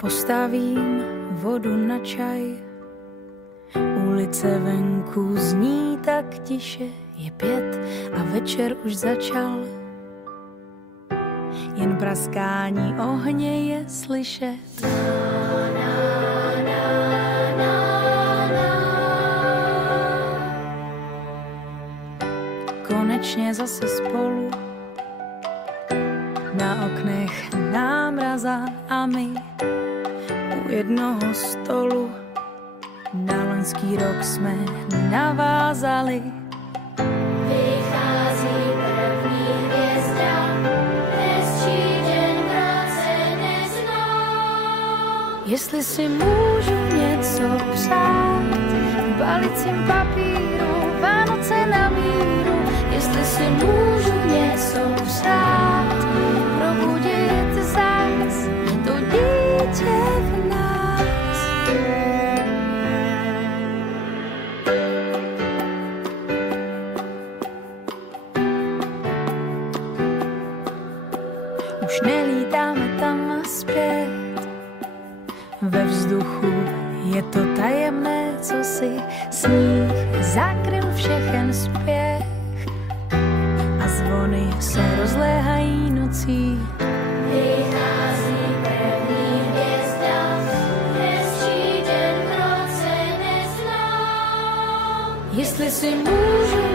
Postavím vodu na čaj, ulice venku zní tak tiše, je 5 a večer už začal. Jen praskání ohně je slyšet. Konečně zase spolu, na oknech námraza a my u jednoho stolu. Na loňský rok jsme navázali. Vychází první hvězda, hezčí den práce neznám. Jestli si můžu něco přát, v balicím papíru, Vánoce na míru. Jestli si můžu něco přát, probudit zás to dítě v nás. Už nelítáme tam a zpět, ve vzduchu je to tajemné, co si sníh zakryl všechen spěch a zvony se rozléhají nocí. Vychází první hvězda, hezčí den v roce neznám. Jestli si můžu